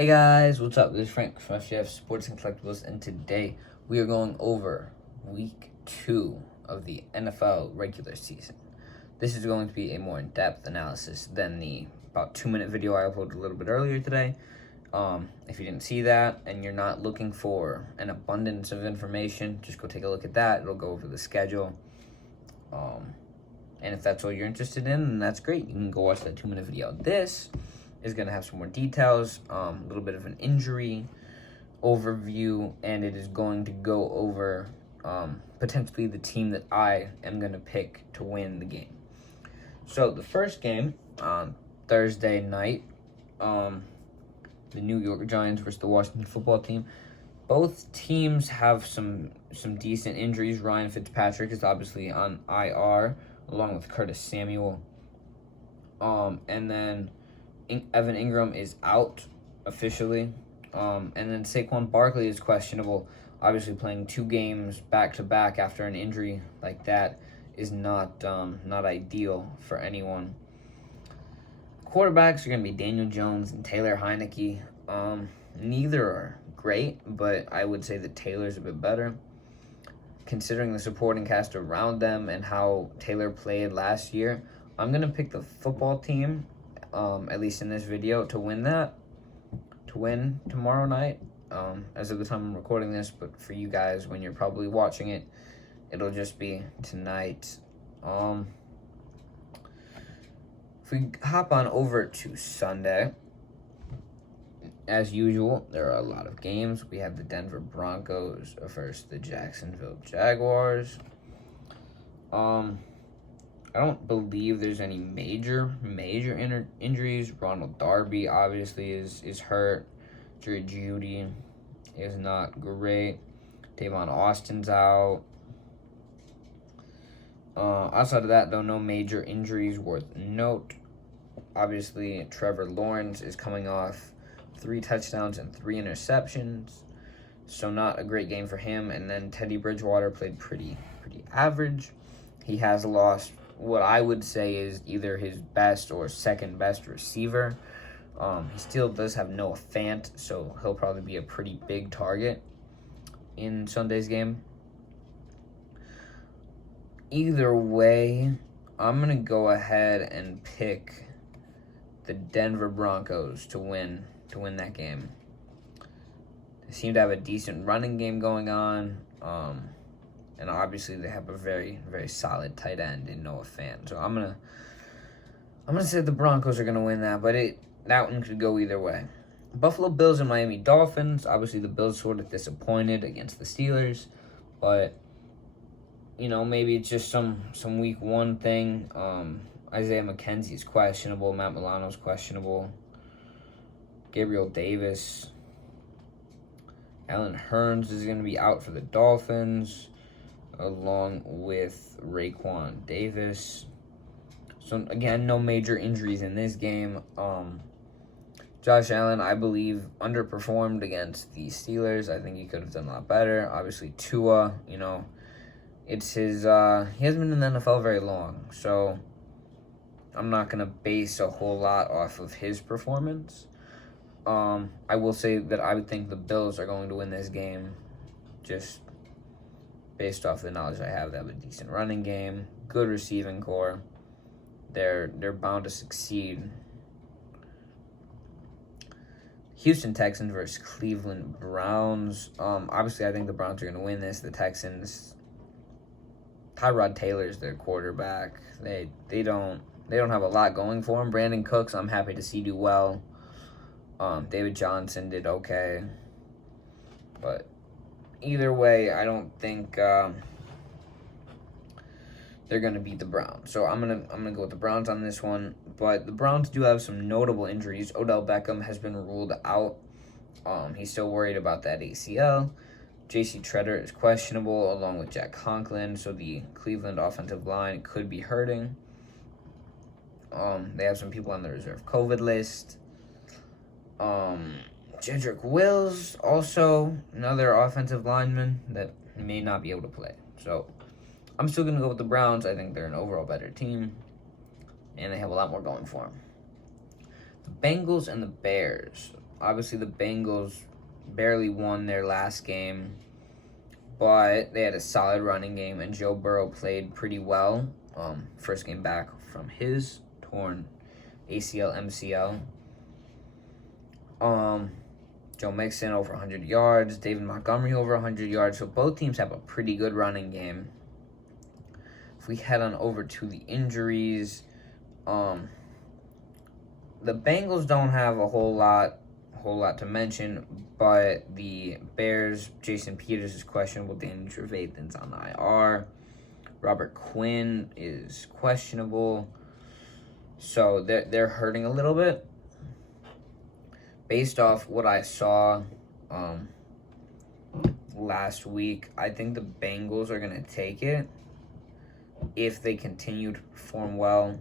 Hey guys, what's up? This is Frank from FGF Sports and Collectibles, and today we are going over week 2 of the NFL regular season. This is going to be a more in-depth analysis than the about 2-minute video I uploaded a little bit earlier today. If you didn't see that and you're not looking for an abundance of information, just go take a look at that. It'll go over the schedule. And if that's all you're interested in, then that's great. You can go watch that 2-minute video. This is going to have some more details, a little bit of an injury overview, and it is going to go over potentially the team that I am going to pick to win the game. So the first game on Thursday night, the New York Giants versus the Washington football team. Both teams have some decent injuries. Ryan Fitzpatrick is obviously on IR, along with Curtis Samuel. And then Evan Ingram is out officially. And then Saquon Barkley is questionable. Obviously, playing 2 games back-to-back after an injury like that is not ideal for anyone. Quarterbacks are going to be Daniel Jones and Taylor Heinicke. Neither are great, but I would say that Taylor's a bit better. Considering the supporting cast around them and how Taylor played last year, I'm going to pick the football team, at least in this video, to win tomorrow night, as of the time I'm recording this. But for you guys, when you're probably watching it, it'll just be tonight. If we hop on over to Sunday, as usual, there are a lot of games. We have the Denver Broncos versus the Jacksonville Jaguars. I don't believe there's any major injuries. Ronald Darby obviously is hurt. Jerry Jeudy is not great. Tavon Austin's out. Outside of that, though, no major injuries worth note. Obviously, Trevor Lawrence is coming off 3 touchdowns and 3 interceptions, so not a great game for him. And then Teddy Bridgewater played pretty average. He has lost what I would say is either his best or second best receiver. He still does have Noah Fant, so he'll probably be a pretty big target in Sunday's game. Either way, I'm going to go ahead and pick the Denver Broncos to win that game. They seem to have a decent running game going on, and obviously they have a very, very solid tight end in Noah Fant. So I'm gonna say the Broncos are gonna win that, but that one could go either way. Buffalo Bills and Miami Dolphins. Obviously the Bills sort of disappointed against the Steelers, but maybe it's just some week 1 thing. Isaiah McKenzie is questionable. Matt Milano's questionable. Gabriel Davis. Allen Hurns is going to be out for the Dolphins, along with Raekwon Davis. So, again, no major injuries in this game. Josh Allen, I believe, underperformed against the Steelers. I think he could have done a lot better. Obviously, Tua, it's his, he hasn't been in the NFL very long, so I'm not going to base a whole lot off of his performance. I will say that I would think the Bills are going to win this game, just based off the knowledge I have. They have a decent running game, good receiving core. They're bound to succeed. Houston Texans versus Cleveland Browns. Obviously, I think the Browns are going to win this. The Texans, Tyrod Taylor's their quarterback. They don't have a lot going for them. Brandon Cooks, I'm happy to see do well. David Johnson did okay, but either way, I don't think they're gonna beat the Browns. So I'm gonna go with the Browns on this one. But the Browns do have some notable injuries. Odell Beckham has been ruled out. He's still worried about that ACL. J.C. Treader is questionable, along with Jack Conklin. So the Cleveland offensive line could be hurting. They have some people on the reserve COVID list. Jedrick Wills, also another offensive lineman that may not be able to play. So I'm still going to go with the Browns. I think they're an overall better team, and they have a lot more going for them. The Bengals and the Bears. Obviously, the Bengals barely won their last game, but they had a solid running game, and Joe Burrow played pretty well. First game back from his torn ACL, MCL. Joe Mixon over 100 yards, David Montgomery over 100 yards. So both teams have a pretty good running game. If we head on over to the injuries, the Bengals don't have a whole lot to mention, but the Bears, Jason Peters is questionable, Danny Trevathan's on the IR, Robert Quinn is questionable, so they're hurting a little bit. Based off what I saw last week, I think the Bengals are going to take it if they continue to perform well.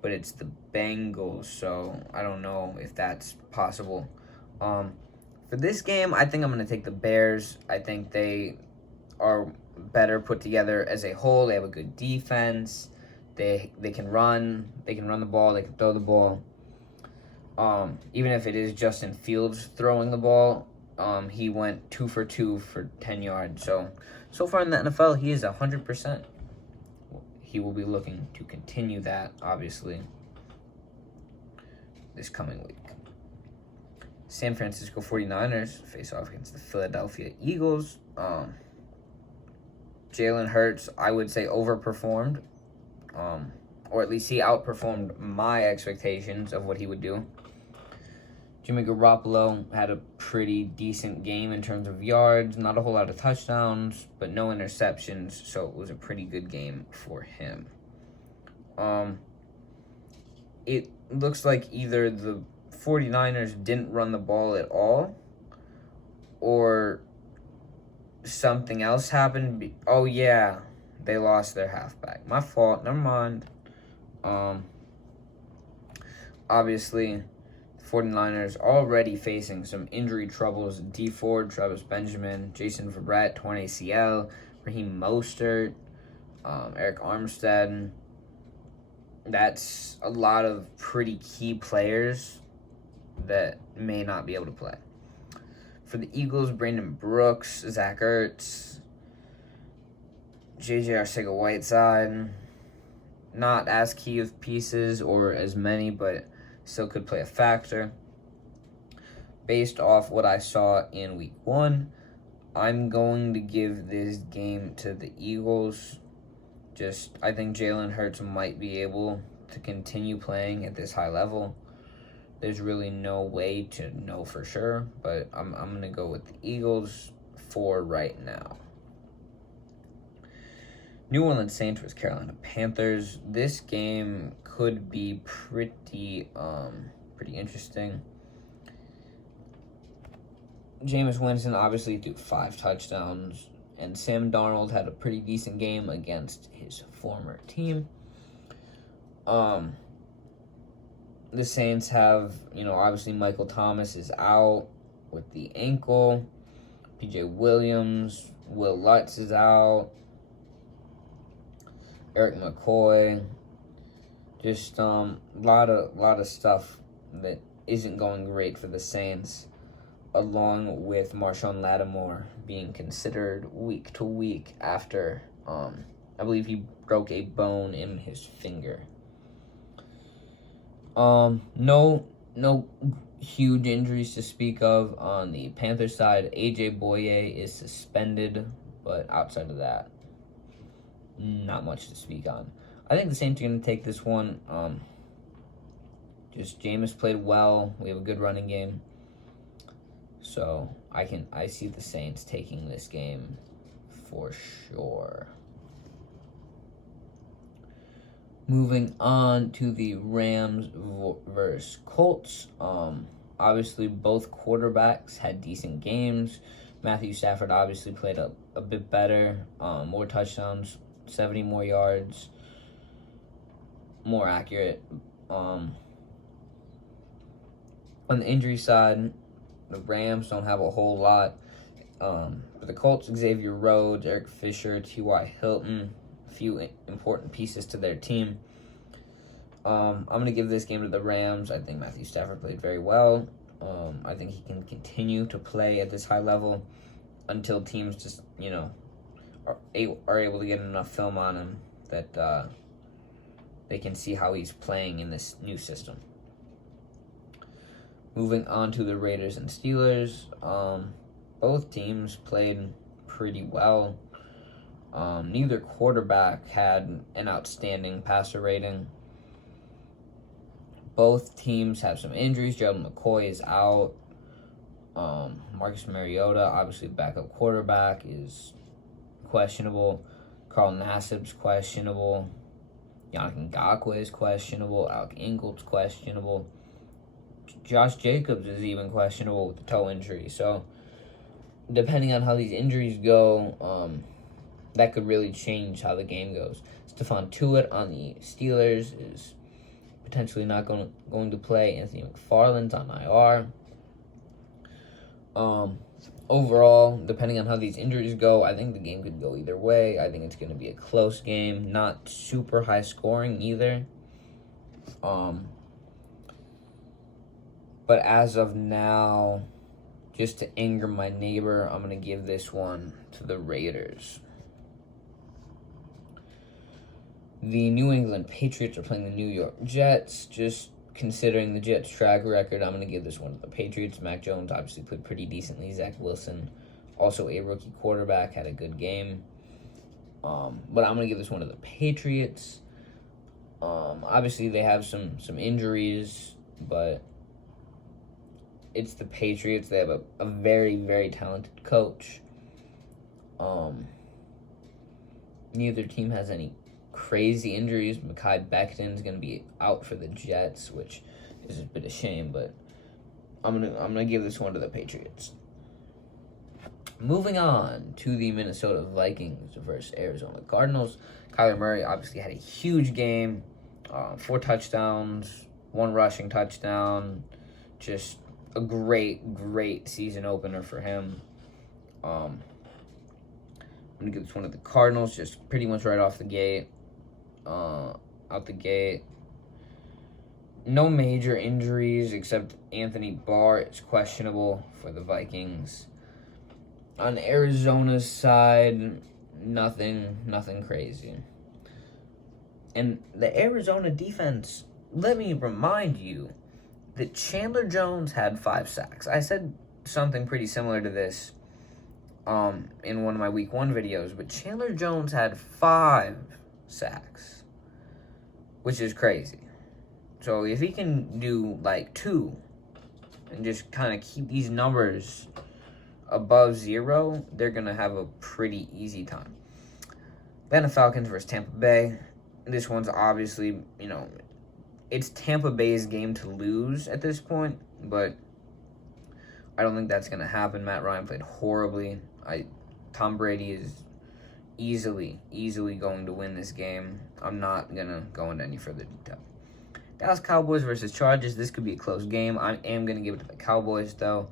But it's the Bengals, so I don't know if that's possible. For this game, I think I'm going to take the Bears. I think they are better put together as a whole. They have a good defense. They can run. They can run the ball. They can throw the ball. Even if it is Justin Fields throwing the ball, he went 2 for 2 for 10 yards. So far in the NFL, he is 100%. He will be looking to continue that, obviously, this coming week. San Francisco 49ers face off against the Philadelphia Eagles. Jalen Hurts, I would say, overperformed, or at least he outperformed my expectations of what he would do. Jimmy Garoppolo had a pretty decent game in terms of yards, not a whole lot of touchdowns, but no interceptions, so it was a pretty good game for him. It looks like either the 49ers didn't run the ball at all, or something else happened. Oh, yeah, they lost their halfback. My fault, never mind. Obviously, 49ers already facing some injury troubles. Dee Ford, Travis Benjamin, Jason Verrett, torn ACL, Raheem Mostert, Eric Armstead. That's a lot of pretty key players that may not be able to play. For the Eagles, Brandon Brooks, Zach Ertz, J.J. Arcega-Whiteside. Not as key of pieces or as many, but still could play a factor. Based off what I saw in week 1, I'm going to give this game to the Eagles. I think Jalen Hurts might be able to continue playing at this high level. There's really no way to know for sure, but I'm going to go with the Eagles for right now. New Orleans Saints vs. Carolina Panthers. This game could be pretty interesting. Jameis Winston obviously threw 5 touchdowns, and Sam Darnold had a pretty decent game against his former team. The Saints have, obviously Michael Thomas is out with the ankle. PJ Williams, Will Lutz is out. Eric McCoy. Just lot of stuff that isn't going great for the Saints, along with Marshawn Lattimore being considered week to week after I believe he broke a bone in his finger. No huge injuries to speak of on the Panthers side. AJ Boye is suspended, but outside of that, not much to speak on. I think the Saints are going to take this one. Just Jameis played well. We have a good running game. So I see the Saints taking this game for sure. Moving on to the Rams versus Colts. Obviously, both quarterbacks had decent games. Matthew Stafford obviously played a bit better. More touchdowns, 70 more yards, more accurate. On the injury side, the Rams don't have a whole lot. For the Colts, Xavier Rhodes, Eric Fisher, T.Y. Hilton, a few important pieces to their team. I'm going to give this game to the Rams. I think Matthew Stafford played very well. I think he can continue to play at this high level until teams just, are able to get enough film on him that they can see how he's playing in this new system. Moving on to the Raiders and Steelers, both teams played pretty well. Neither quarterback had an outstanding passer rating. Both teams have some injuries. Gerald McCoy is out. Marcus Mariota, obviously the backup quarterback, is questionable. Carl Nassib's questionable. Yannick Ngakoue is questionable. Alec Ingolt's questionable. Josh Jacobs is even questionable with the toe injury. So, depending on how these injuries go, that could really change how the game goes. Stephon Tuitt on the Steelers is potentially not going to play. Anthony McFarland's on IR. Overall, depending on how these injuries go, I think the game could go either way. I think it's going to be a close game, not super high scoring either. But as of now, just to anger my neighbor, I'm going to give this one to the Raiders. The New England Patriots are playing the New York Jets. Just considering the Jets' track record, I'm going to give this one to the Patriots. Mac Jones obviously played pretty decently. Zach Wilson, also a rookie quarterback, had a good game. But I'm going to give this one to the Patriots. Obviously, they have some injuries, but it's the Patriots. They have a very, very talented coach. Neither team has any crazy injuries. Mekhi Becton's going to be out for the Jets, which is a bit of shame, but I'm gonna give this one to the Patriots. Moving on to the Minnesota Vikings versus Arizona Cardinals. Kyler Murray obviously had a huge game, 4 touchdowns, 1 rushing touchdown, just a great season opener for him. I'm gonna give this one to the Cardinals, just pretty much right off the gate. Out the gate. No major injuries except Anthony Barr is questionable for the Vikings. On Arizona's side, nothing crazy. And the Arizona defense, let me remind you that Chandler Jones had 5 sacks. I said something pretty similar to this in one of my week 1 videos, but Chandler Jones had 5 sacks, which is crazy. So if he can do like 2 and just kind of keep these numbers above 0, they're going to have a pretty easy time. Atlanta Falcons versus Tampa Bay. This one's obviously, it's Tampa Bay's game to lose at this point, but I don't think that's going to happen. Matt Ryan played horribly. Tom Brady is easily going to win this game. I'm not going to go into any further detail. Dallas Cowboys versus Chargers. This could be a close game. I am going to give it to the Cowboys, though.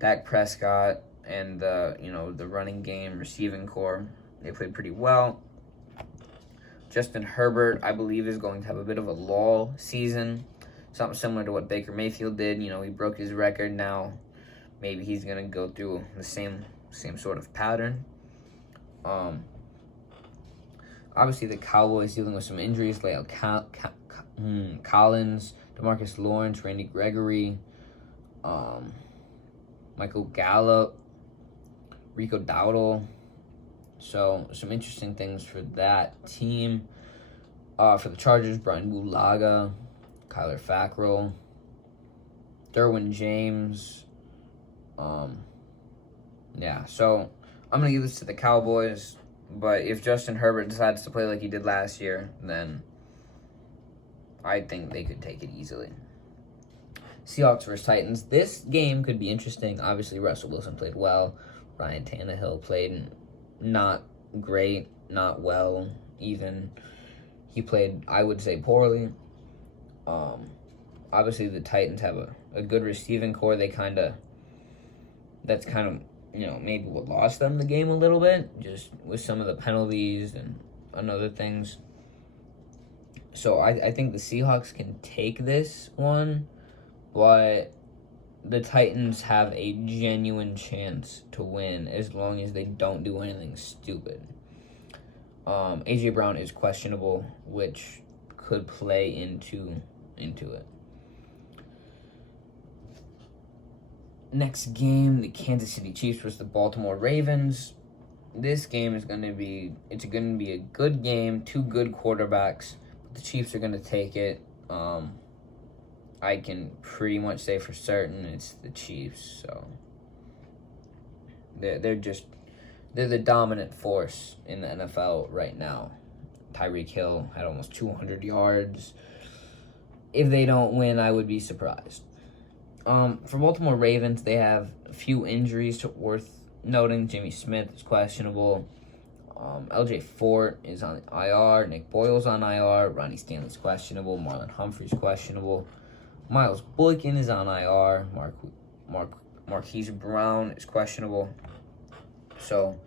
Dak Prescott and the running game, receiving core, they played pretty well. Justin Herbert, I believe, is going to have a bit of a lull season. Something similar to what Baker Mayfield did. He broke his record. Now maybe he's going to go through the same sort of pattern. Obviously, the Cowboys dealing with some injuries. La'el Collins, DeMarcus Lawrence, Randy Gregory, Michael Gallup, Rico Dowdle. So, some interesting things for that team. For the Chargers, Brian Bulaga, Kyler Fackrell, Derwin James. So I'm going to give this to the Cowboys. But if Justin Herbert decides to play like he did last year, then I think they could take it easily. Seahawks versus Titans. This game could be interesting. Obviously, Russell Wilson played well. Ryan Tannehill played not great, not well, even. He played, I would say, poorly. Obviously, the Titans have a good receiving core. That's kind of, maybe what lost them the game a little bit, just with some of the penalties and other things. So I think the Seahawks can take this one, but the Titans have a genuine chance to win as long as they don't do anything stupid. A.J. Brown is questionable, which could play into it. Next game, the Kansas City Chiefs versus the Baltimore Ravens. This game is going to be a good game, two good quarterbacks. But the Chiefs are going to take it. I can pretty much say for certain it's the Chiefs. So they're the dominant force in the NFL right now. Tyreek Hill had almost 200 yards. If they don't win, I would be surprised. For Baltimore Ravens, they have a few injuries worth noting. Jimmy Smith is questionable. LJ Fort is on IR. Nick Boyle's on IR. Ronnie Stanley's questionable. Marlon Humphrey's questionable. Miles Boykin is on IR. Marquise Brown is questionable. So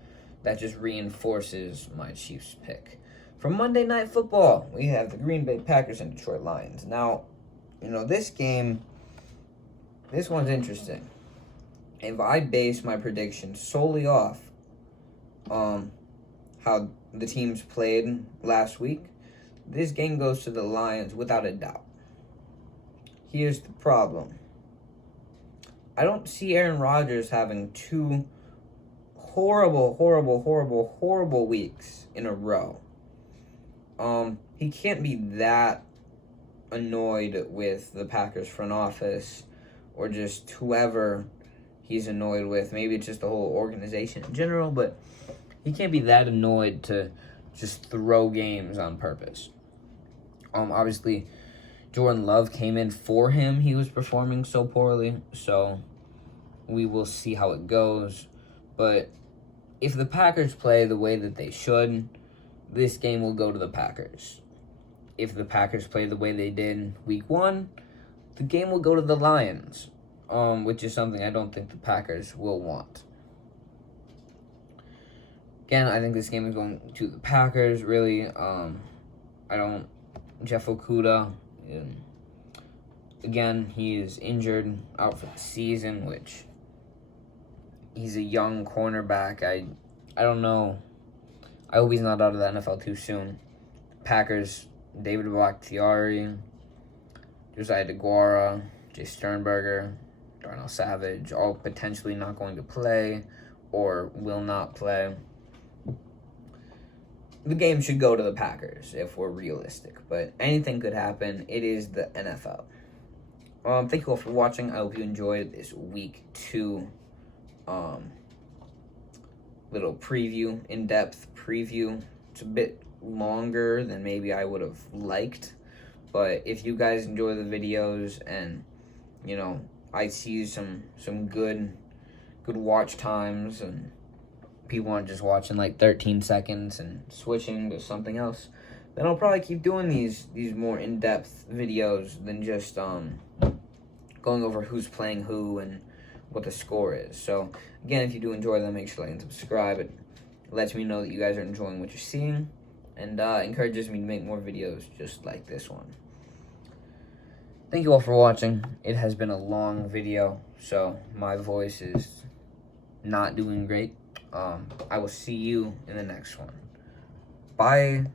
that just reinforces my Chiefs pick. For Monday Night Football, we have the Green Bay Packers and Detroit Lions. Now, this game, this one's interesting. If I base my prediction solely off how the teams played last week, this game goes to the Lions without a doubt. Here's the problem. I don't see Aaron Rodgers having two horrible weeks in a row. He can't be that annoyed with the Packers front office or just whoever he's annoyed with. Maybe it's just the whole organization in general, but he can't be that annoyed to just throw games on purpose. Obviously, Jordan Love came in for him. He was performing so poorly, so we will see how it goes. But if the Packers play the way that they should, this game will go to the Packers. If the Packers play the way they did week 1, the game will go to the Lions, which is something I don't think the Packers will want. Again, I think this game is going to the Packers, really. Jeff Okudah, again, he is injured, out for the season, which he's a young cornerback. I don't know. I hope he's not out of the NFL too soon. Packers, David Bakhtiari, Josiah DeGuara, Jay Sternberger, Darnell Savage, all potentially not going to play or will not play. The game should go to the Packers if we're realistic, but anything could happen. It is the NFL. Thank you all for watching. I hope you enjoyed this week 2 little preview, in-depth preview. It's a bit longer than maybe I would have liked, but if you guys enjoy the videos and I see some good watch times and people aren't just watching like 13 seconds and switching to something else, then I'll probably keep doing these more in-depth videos than just going over who's playing who and what the score is. So again, if you do enjoy them, make sure to like and subscribe. It lets me know that you guys are enjoying what you're seeing and encourages me to make more videos just like this one. Thank you all for watching. It has been a long video, so my voice is not doing great. I will see you in the next one. Bye.